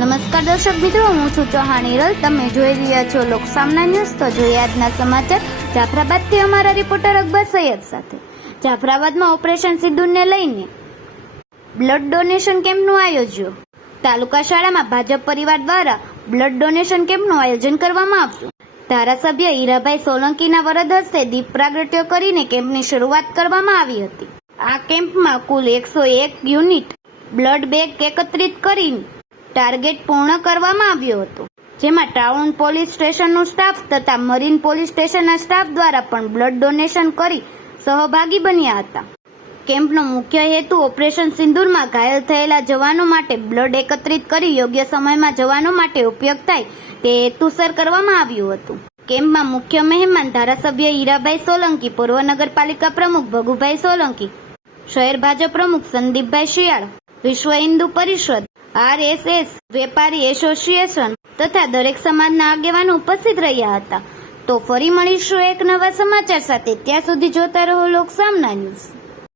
નમસ્કાર દર્શક મિત્રો, હું છું ચૌહાણ હિરલ. તમે જોઈ રહ્યા છો લોકસામના ન્યૂઝ. તો જોઈએ આજના સમાચાર. જાફરાબાદથી અમારા રિપોર્ટર અકબર સૈયદ સાથે. જાફરાબાદમાં ઓપરેશન સિદ્ધુને લઈને બ્લડ ડોનેશન કેમ્પનું આયોજન. તાલુકા શાળામાં ભાજપ પરિવાર દ્વારા બ્લડ ડોનેશન કેમ્પનું આયોજન કરવામાં આવ્યું. ધારાસભ્ય હીરાભાઈ સોલંકીના વરદ હસ્તે દીપ પ્રાગટ્ય કરીને કેમ્પની શરૂઆત કરવામાં આવી હતી. આ કેમ્પમાં કુલ એકસો એક યુનિટ બ્લડ બેગ એકત્રિત કરીને ટાર્ગેટ પૂર્ણ કરવામાં આવ્યો હતો, જેમાં ટાઉન પોલીસ સ્ટેશનનો સ્ટાફ તથા મરીન પોલીસ સ્ટેશનના સ્ટાફ દ્વારા પણ બ્લડ ડોનેશન કરી સહભાગી બન્યા હતા. કેમ્પનો મુખ્ય હેતુ ઓપરેશન સિંદુરમાં ઘાયલ થયેલા જવાનો માટે બ્લડ એકત્રિત કરી યોગ્ય સમયમાં જવાનો માટે ઉપયોગ થાય તે હેતુસર કરવામાં આવ્યું હતું. કેમ્પમાં મુખ્ય મહેમાન ધારાસભ્ય હીરાભાઈ સોલંકી, પૂર્વ નગરપાલિકા પ્રમુખ ભગુભાઈ સોલંકી, શહેર ભાજપ પ્રમુખ સંદીપભાઈ શિયાળ, વિશ્વ હિન્દુ પરિષદ આરએસએસ, વેપારી એસોસિએશન તથા દરેક સમાજના આગેવાનો ઉપસ્થિત રહ્યા હતા. તો ફરી મળીશું એક નવા સમાચાર સાથે. ત્યાં સુધી જોતા રહો લોક સામના ન્યૂઝ.